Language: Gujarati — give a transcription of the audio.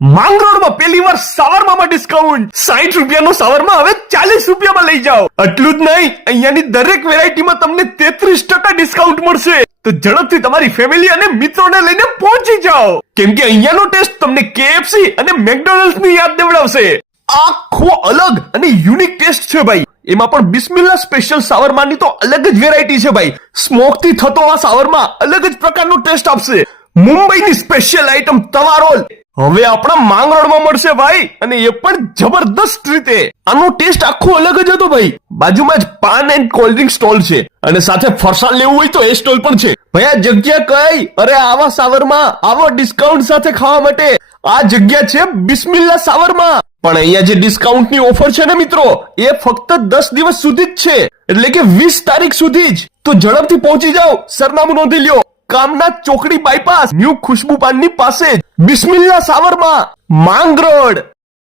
માંગરોળમાં પહેલી વાર શાવરમામાં ડિસ્કાઉન્ટ 60 રૂપિયાનો શાવરમા હવે 40 રૂપિયામાં લઈ જાઓ. આટલું જ નહીં, અહીંયાની દરેક વેરાયટીમાં તમને 33% ડિસ્કાઉન્ટ મળશે. તો ઝડપથી તમારી ફેમિલી અને મિત્રોને લઈને પહોંચી જાઓ, કેમ કે અહીંયાનો ટેસ્ટ તમને KFC અને મેકડોનલ્ડ્સ ની યાદ દેવડાવશે. આખો અલગ અને યુનિક ટેસ્ટ છે ભાઈ. એમાં પણ બિસ્મિલ્લા સ્પેશિયલ શાવરમાની તો અલગ જ વેરાયટી છે ભાઈ. સ્મોક થી થતો આ શાવરમા અલગ જ પ્રકારનો ટેસ્ટ આપશે. મુંબઈની સ્પેશિયલ આઈટમ તવા રોલ હવે આપણા માંગરોળમાં મળશે ભાઈ, અને એ પણ જબરદસ્ત રીતે. આનો ટેસ્ટ આખો અલગ જ હતો ભાઈ. બાજુમાં જ પાન એન્ડ કોલ્ડ ડ્રિંક સ્ટોલ છે, અને સાથે ફરસાણ લેવું હોય તો એ સ્ટોલ પણ છે. ભાઈ આ જગ્યા કઈ? અરે આવા શાવરમા આવા ડિસ્કાઉન્ટ સાથે ખાવા માટે આ જગ્યા છે બિસ્મિલ્લા શાવરમા. પણ અહીંયા જે ડિસ્કાઉન્ટની ઓફર છે ને મિત્રો, એ ફક્ત 10 દિવસ સુધી જ છે, એટલે કે 20 તારીખ સુધી જ. તો ઝડપથી પહોંચી જાઓ. સરનામું નોંધી લ્યો. કામના ચોકડી બાયપાસ ન્યૂ ખુશ્બુ પાનની પાસે જ બિસ્મિલ્લા શાવરમા, માંગરોળ.